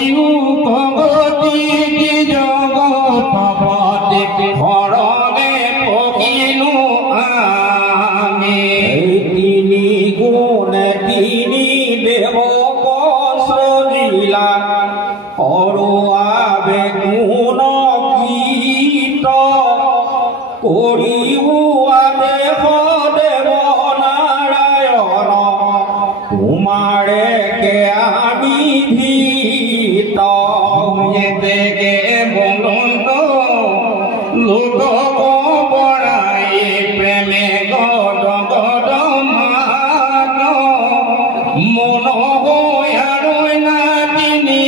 কলিও ভগতি জগৎপতি হৰণে পকিলো আমি তিনি গুণে তিনি দেব সজিলা অৰুৱা গুণ গীত কৰিওৱা দেহ দেৱ নাৰায়ণ তোমাৰে কে আমি ভীত দেখে বলুন তো লুট বড়াই প্রেমে গদ গদ মান মন হই না তিনি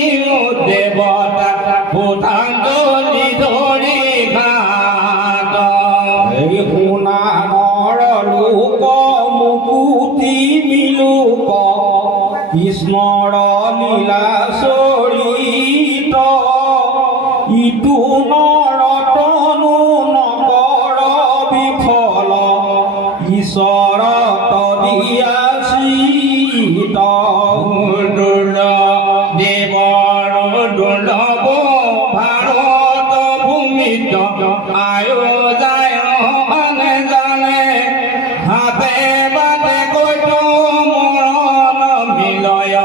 দেবতা ভূতাঞ্জলি ধরি ঘাত এই শুনা নৰ লোক মুকুতি মিলোক কৃষ্ণৰ লীলা চৰিত ইটো নৰতনু নকৰ বিফল ঈশ্বৰ তদিয়া চিত দেৱৰ দুৰ্লভ ভাৰত ভূমিত আয়ো যায় জানে হাতে বাটে কৈত মৰণ মিলয়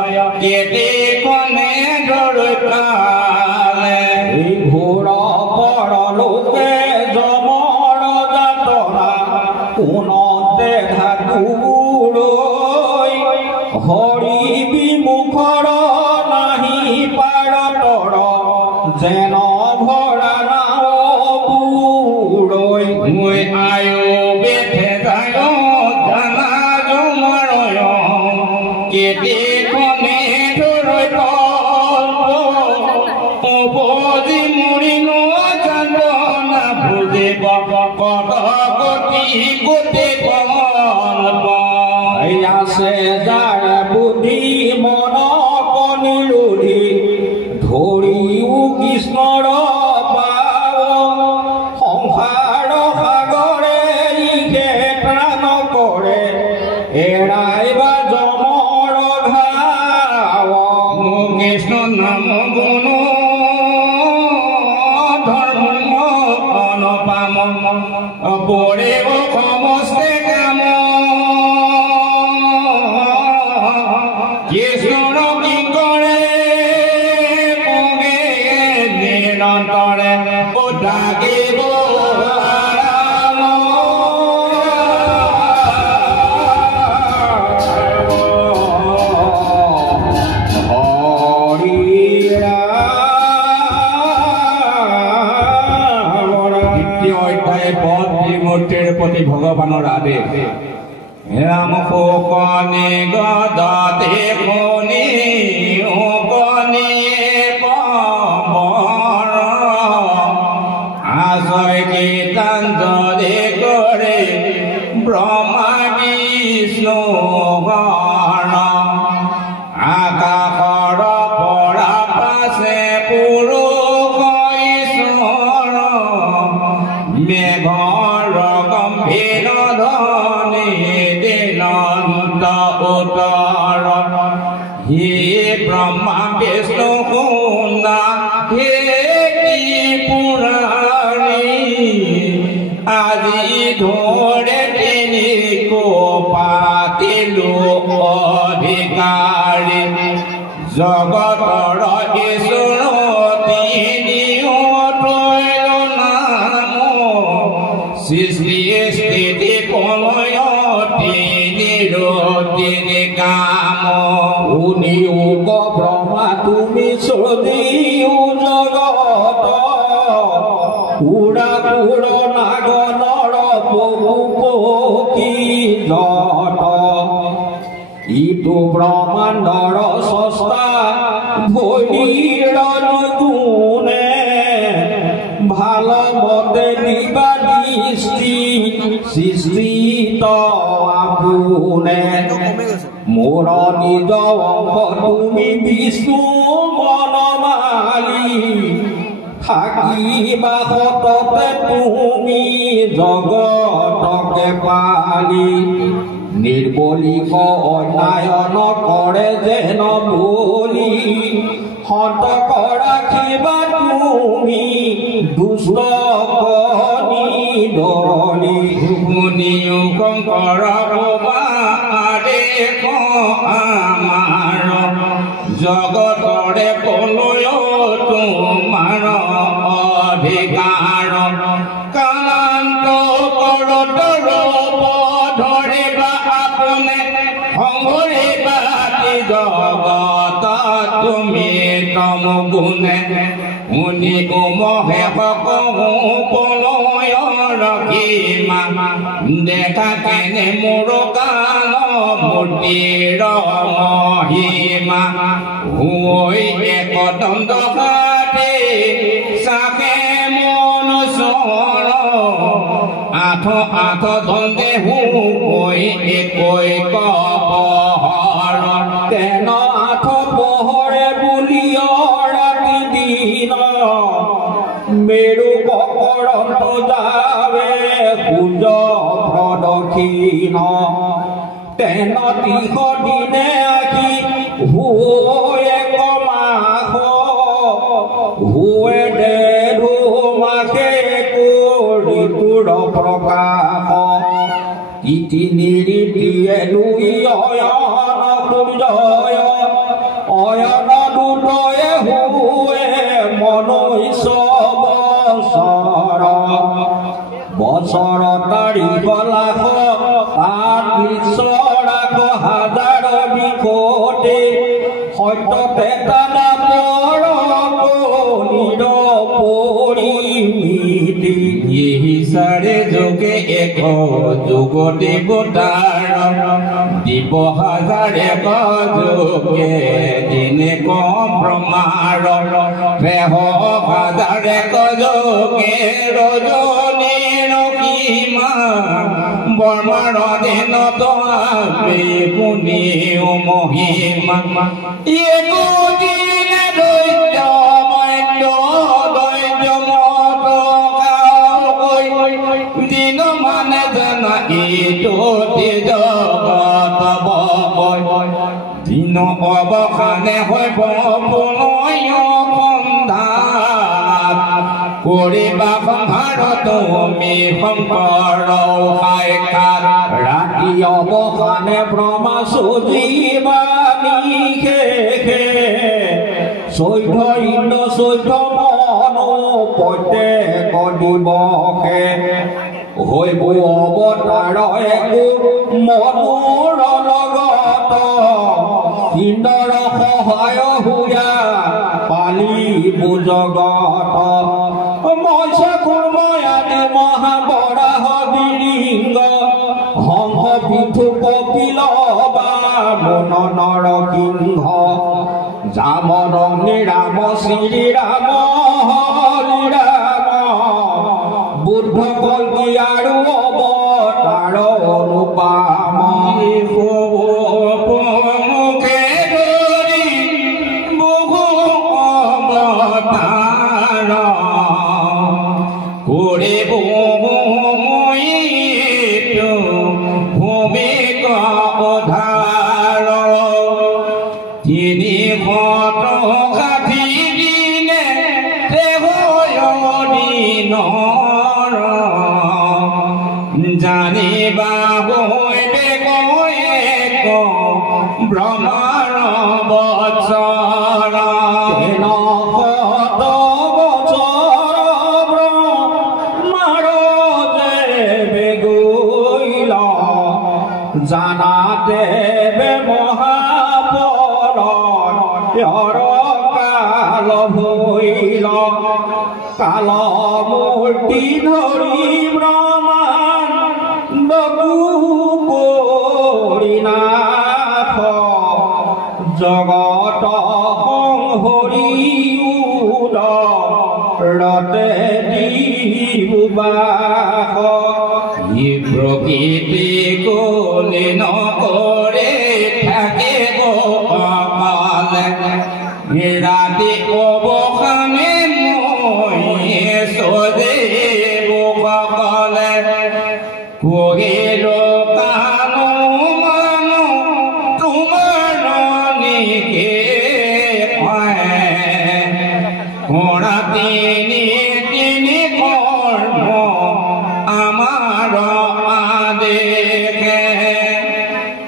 কেতি কনে দৰকালে এই ঘোৰ পৰলোকে যমৰ যাতনা কোনতে ধাতুৰৈ হৰি বিমুখৰ নাহি পাৰ তৰ যেন ভৰা নাও বুৰৈ মই আয়ো বেঠে যায় জানা জমৰয় কেতি কনে অবধি মৰিনো জানা বুজিব কত গতি গোটে কল্প আছে যাৰ বুদ্ধি মন কনিৰোধি ধৰিও কৃষ্ণৰ পাৱ সংসাৰ সাগৰে ইহে প্ৰাণ কৰে এৰাইবা যমৰ ঘাৱ কৃষ্ণ নাম গুণ ধৰ্ম অনুপাম পৰে সমস্তে কাম কৃষ্ণ কি কৰে পগে নিৰন্তৰে ডাকিব ত্ৰিমূৰ্তিৰ প্ৰতি ভগৱানৰ আদেশ ৰাম শোকনি গদতে শুনি শোকনি পৱন আশ্ৰয় গীতাঞ্জলি কৰে ব্ৰহ্মা বিষ্ণু গণ আকাশৰ পৰা পাছে পুৰুষ ঈশ্বৰ মেঘৰ গম্ভীৰ ধ্বনি দিনন্ত উত্তৰ হে ব্ৰহ্মা বিষ্ণু শুনা হে কি পুৰাণী আজি ধৰে তিনি পাতিলো অধিকাৰী জগতৰ ঈশ্বৰ তিনি সৃষ্টি স্থিতি প্ৰলয় তিনি কাম শুনিও ব্ৰহ্মা তুমি চদিও জগত পুৰা পুৰ নাগ নৰ বহু পক্ষী যত ইটো ব্ৰহ্মাণ্ডৰ স্ৰষ্টা ভৈৰীৰ গুণে ভাল মতে দিবা দৃষ্টি সৃষ্টিত আপোনে মোৰ নিজ অংশ তুমি বিষ্ণু বনমালী থাকিবা সততে তুমি জগতকে পালি নিৰ্বলিক অন্যায় নকৰে যেন বলি হতক ৰাখিবা তুমি দুষ্ট নিদলি শুনিও শংকৰ বাৰে আমাৰ জগতৰে পলয় তোমাৰ অধিকাৰ কান্ত কৰতৰ ধৰিবা আপোনে সংঘৰিবা জগত তুমি তম গুণে শুনি মহে সকলো পলয় ৰখিমা দেখা কেনে মোৰ কাল মূৰ্তিৰ মহিমা হৈ একদণ্ড কাটি চাকে মন চৰ আঠ আঠ দণ্ডে হৈ একৈ কপহৰ তেন আঠ পোহৰে বুলিয় ৰাতি দিন মেৰু বকৰন্ত যাবে সূৰ্য প্ৰদক্ষিণ তেন তিস দিনে আহি হুৱে কমাস হুৱে ডেৰু মাসে ঋতুৰ প্ৰকাশ ইতি নিৰীতিয়ে দুই অয়ন সূৰ্যয় অয়ন দুটয়ে হুৱে মনুষ্য বছৰ তাৰিখ লাখ আঠ হাজাৰ বিকতে সত্যতে তানা পৰিমিতি চাৰে যোগে এক যোগ দেৱতাৰ দিব হাজাৰে যোগে দিনে ব্ৰহ্মাৰ ত্ৰেহ হাজাৰে যোগে ৰজনীৰ সীমা বৰ্মাৰ দিনত পুনিও মহিমা একদিনে দৈত্য দিন মানে জানা এইটোতে জগত দিন অৱসানে হয় পলয় সন্ধান কৰিবা সংহাৰ তুমি শংকৰ সাক্ষাৎ ৰাতি অৱসানে ব্ৰহ্মা সজীবা নিশেষে চৈধ্য ইন্দ্ৰ চৈধ্য মনো প্ৰত্যেক দিৱসে হৈব অৱতাৰ একো মনুৰ লগত ইন্দ্ৰৰ সহায় হোৱা পালিব জগত মৎস্য কুৰ্ময় আদি মহাবৰাহ গিৰিংগ হংস পিঠু কপিল বামন নৰসিংহ যামন নিৰাম শ্ৰীৰাম হৰিৰাম বুদ্ধ কল্কি আৰু অৱতাৰ অনুপাম মুখে ধৰি বহু অৱতাৰ কৰিব ভূমিক উদ্ধাৰ 360 দিনে দিনৰ জানিবা হৈবে কয়েক ব্ৰহ্মাৰ বৎসৰ জানাতে মহাপৰ কাল ভৈল কাল মূৰ্তি ধৰি ব্ৰহ্মাণ্ড কৰিনাথ জগত সংহৰি ৰতে দিবাস প্ৰকৃতি কলে নকৰে থাকিব ৰাতি অৱসানে মই সজীৱ সকলে কৰিল কানো মানো তোমাৰ নিকে ঘোড়া তিনি তিনি কৰ্ম আমাৰ আদেশে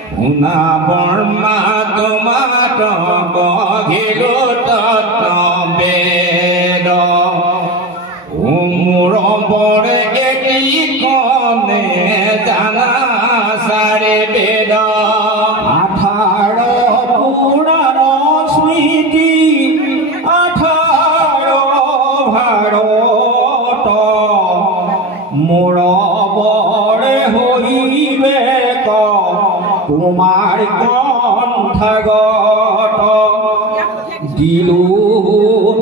শুনা বৰ্মা তোমাত গহিল তত্ত্ব বেদ মোৰ বৰে এটি কনে জানা চাৰে বেদ 18 পুৰাণ স্মৃতি 18 ভাৰত মোৰ বৰে হইবে ক তোমাৰ কণ্ঠগত দিলো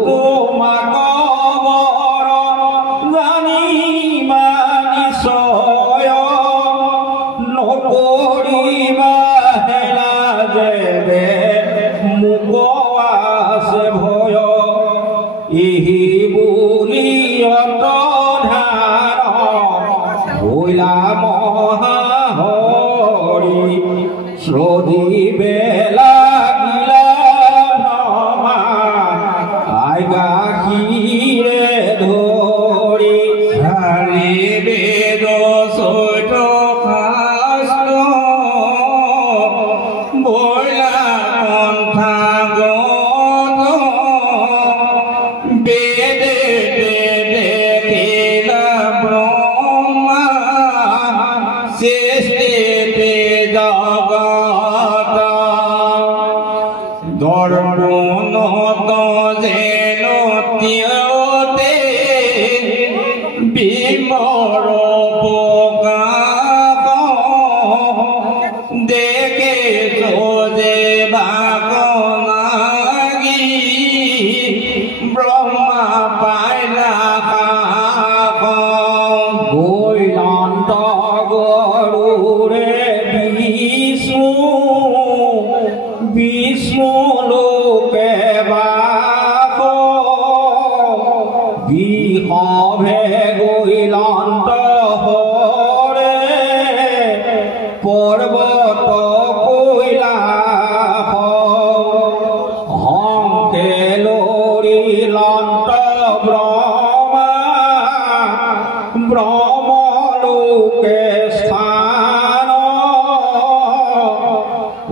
তোমাক বৰ জানিবা নিশ্চয় নকৰিবা হেলা যেবে মোক আছে ভয় ইহি বুলি অন্তধাৰ হইলা মহাহৰি শ্ৰদিবে লাগিলা ভ্ৰমা আই গাখীৰে ধৰি চাৰি বেদ চৈত শাস্ত্ৰ বইলা কণ্ঠাগত বেদে দেখিলা ব্ৰহ্মা সৃষ্টিতে জগত দৰ্পণত যেন তিয়তে বিমৰ প্ৰকাশ দেখে যে বাক লাগি ব্ৰহ্মা পাইলা সাপ গৈলন্ত গৰুৰে বিষ্ণু লোকে বাস বিহভে গৈলন্ত হৰে পৰ্বত কৈলাস হংকে লৰিলন্ত ব্ৰহ্মলোকে স্থান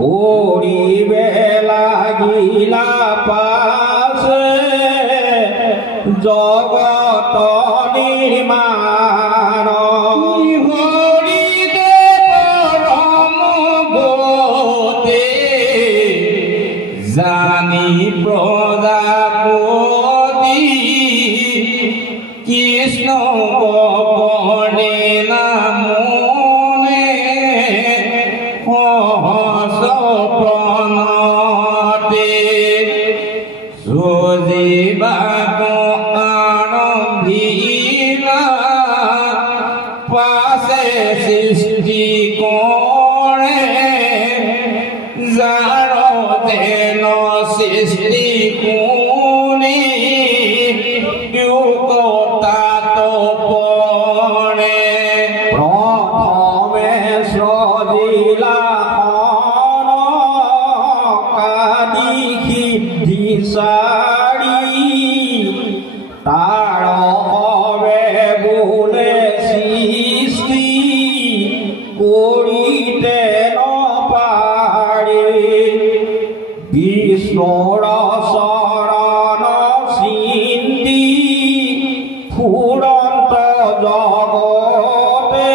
কৰিবে লাগিলা পাছে জগত নিৰ্মাণ হৰিতে পৰম গতে জানি প্ৰজাপতি কৃষ্ণ গোপনে নামে সহস প্ৰণতে সুজীৱাক আৰম্ভিলা পাছে সৃষ্টি কৰে যাৰ তেন সৃষ্টি কোনি তাত পৰে প্ৰথমে সজিলা কাদি সিদ্ধিচাৰি তাৰ হবে বোলে সৃষ্টি কৰিতে নপাৰি বিষ্ণুৰ চৰণ চিন্তি ফুৰন্ত জগতে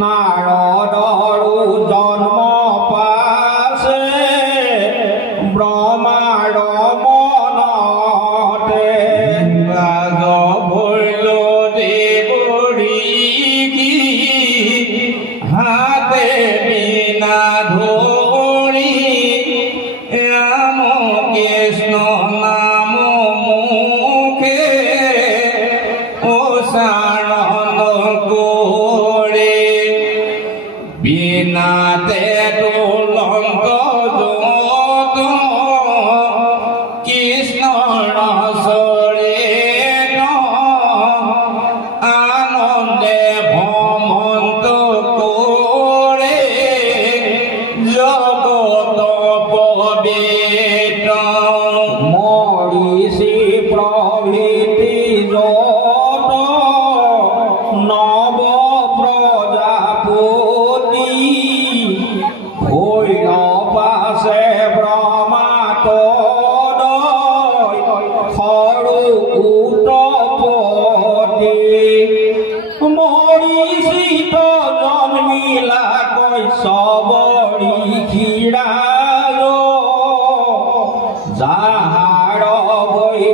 নাৰদৰো জন্ম পাছে ব্ৰহ্মাৰ মনতে ৰাজ ভৈল দেৱৰী হাতে বিনা ধৰি ৰাম কৃষ্ণ নাম মুখে উচ্চাৰণ কৰে বিনাতে তুলন্ত যত কৃষ্ণৰ চৰে আনন্দে ভ্ৰমন্ত কৰে জগত পবিত্ৰ মৰিষি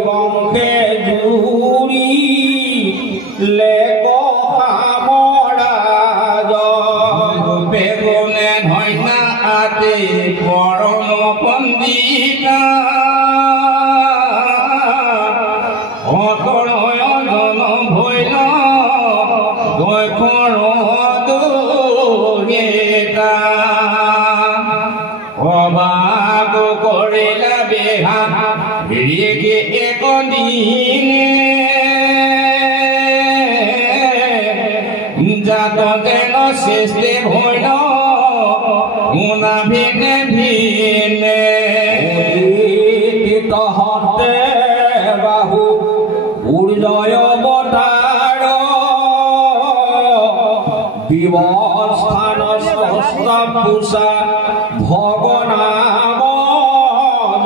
বংশে জুৰি লেক সামৰা বেগুনে ধন্যা আতে পৰম পণ্ডিতা অতৰয়ন ভৈল দৈখৰ দুগেতা অবাক কৰিলা বেহা ৰেগে একদিনে জাত যেন সৃষ্টি ভৈল গুণা ভিনে ভিনে তহতে বাহু উৰ্জয় বতাৰ বিৱস্থান স্বস্ত পোষা ভগনাম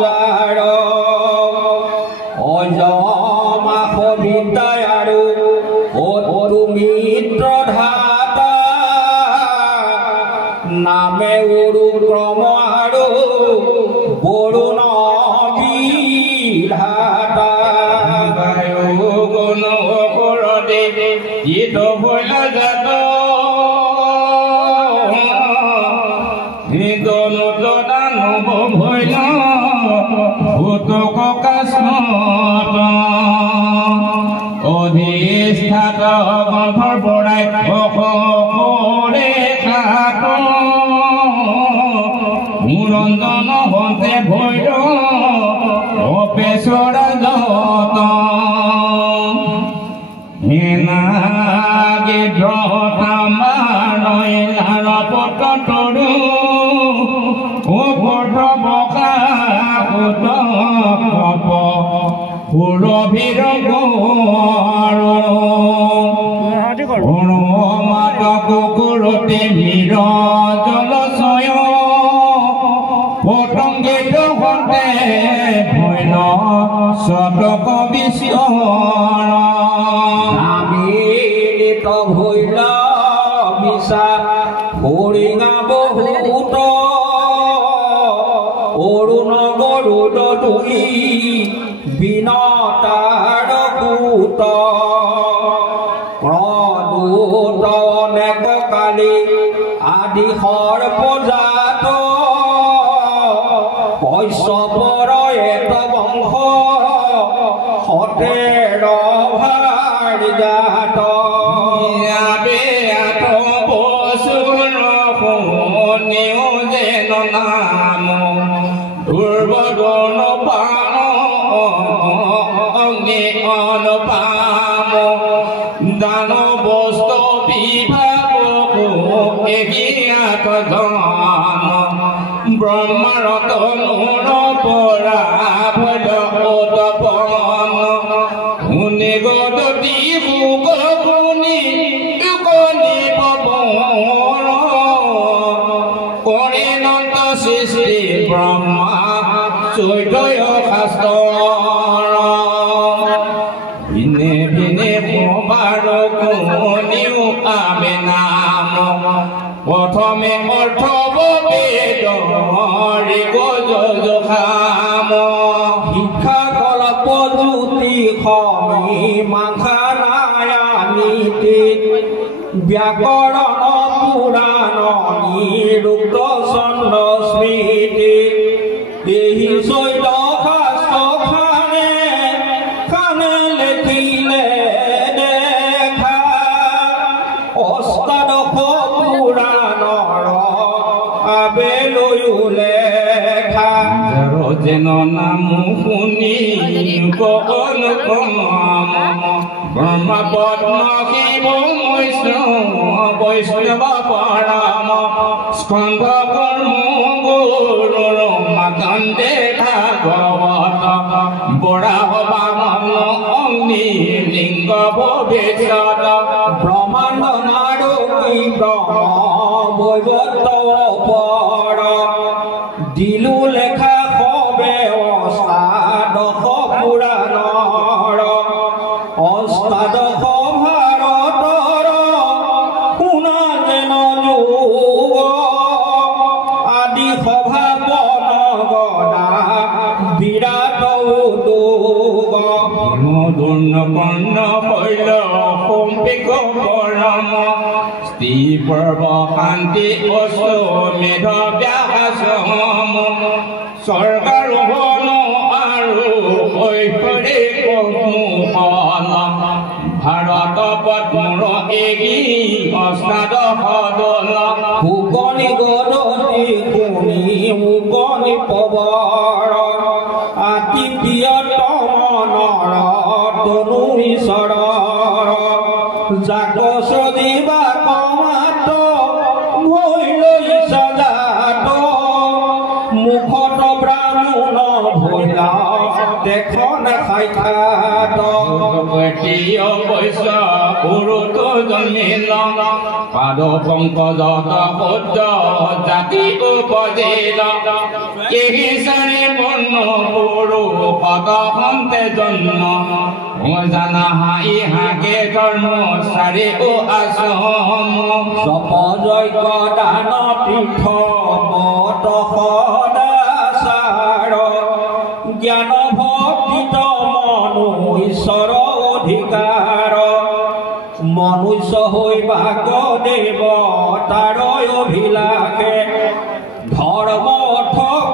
যাৰ অজমাস বিদ্যায় আৰু অতু মিত্ৰ ধাতা নামে উৰু ক্ৰম আৰু বৰুণ বিধাতা গুণ কৰতে গীত ভৈল জাত দনুত দানৱ ভৈল ভূতক কাস্মত অধিষ্ঠাত কণ্ঠৰ পৰাই কৰে খাত মুৰঞ্জন হতে ভৈৰ অপেশ্বৰা যত হেনাগে মানৈলাৰ পত্ৰ তৰু ওপৰ বকা সুত কপ সুৰভীৰ মাত কুকুৰতে ভীৰ জলচয় পতংগিত হতে ভৈল শতক বিশ্বৰ নামিত ভৈল মিছা হৰিঙা বহুত অৰুণ গৰুড তুই বিনতাৰ কুত ক্ৰদূত অনেক কালি আদি সৰ্পজাত কশ্যপৰ এত বংশ সতেৰ ভাৰিজাত পশুৰ শুনিও যেন নাম দুৰ্বদন পান অগ্নি অনুপাম দান বস্তু বিভাগকো এগিয়াত জন ব্ৰহ্মাৰ তনুৰ পৰা ভৈল উৎপন্ন শুনি গদতি ভোগ শুনি কণি পৱন কৰি নন্ত সৃষ্টি ব্ৰহ্মা চৈতয় শাস্ত্ৰ ভিনে ভিনে মোবাৰ কোনিও আবে নাম প্ৰথমে অৰ্থব বেদ ঋগযজুষাম শিক্ষা কল্প জ্যোতি সমী মাখা নায়ানীতি ব্যাকৰণ পুৰাণ নিৰুক্ত চন্দ্ৰ স্মৃতি এই চৈত শাস্ত্ৰ খানে লেখিলে দেখা অষ্টাদশ পুৰাণৰ আবেলৈও লেখা যেন নাম শুনি অনুপম ব্ৰহ্মা পদ্ম শিৱ বৈষ্ণৱ পৰম স্কন্ধ কৰ্ম গুৰুৰ মাকন্দে ভাগৱত বৰাহ বামন অগ্নি লিংগ ভৱেশ্বত ব্ৰহ্মাণ্ড নাৰকী ব্ৰহ্ম বৈৱত পৰ দিলো লেখা সবে অষ্টাদশ পুৰাণৰ অষ্টাদশ ভাৰতৰ শুনা যেন যোগ আদি সভা বন গদা বিৰাট মধুৰ্ণ কৰ্ণ কৈল সম্পিক পৰম স্ত্ৰী পৰ্ব শান্তি অস্তু মেধ ব্যাসম স্বৰ্গাৰোহণ আৰু ঐশ্বৰিক মোহন ভাৰত পদ্মৰ এগি অষ্টাদশ দল ফুকনি গদতি শুনি মুকনি পবৰ আতিথিয়তম নৰ তনু ঈশ্বৰৰ জাক সদিবা কমাত ভৈলৈ সজাত মুখত ব্ৰাহ্মণ ভৈলা দেখোন সাক্ষাৎ প্ৰিয় বৈশ্য পুৰুতো জন্মিল পাদ পংকজত পদ্য জাতি উপজিল এই চাৰি বৰ্ণ পুৰুষত সন্তে জন্ম জানা হাই হাকে ধৰ্ম চাৰি আশ্ৰম জপ যজ্ঞ দান তীৰ্থ মত সদাচাৰ জ্ঞান ভক্তিত মনো ঈশ্বৰ অধিকাৰ মনুষ্য হৈ ভাগ দেৱ তাৰ অভিলাষে ধৰ্ম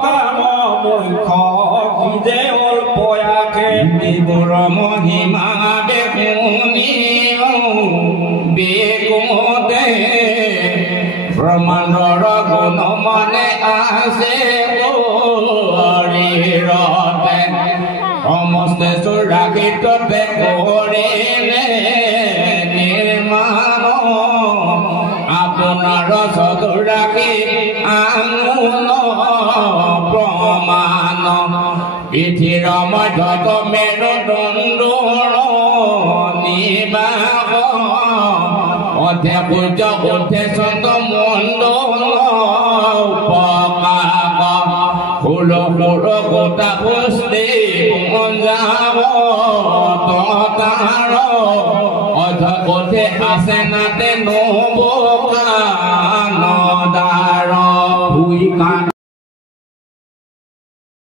কাম মুখ্য যে অল্পয়াকে বিবুৰ মহিমা বেগুনি বেগুতে ব্ৰহ্মাণ্ডৰ গুণ মানে আছে শৰীৰতে সমস্ত সুৰাগিততে কৰিলে নিৰ্মাণ আপোনাৰ চতুৰাগী আঙুল প্ৰমাণ পৃথিৱীৰ মধ্যত মেৰুদণ্ড নিবাস অধে পূজ্য উঠে চন্দ মণ্ডল উপকাশ ফুল ফুল গোটা পুষ্টি যাব তাৰ অধ উঠে আছে নাতে নবকানদাৰ ভুই কাণ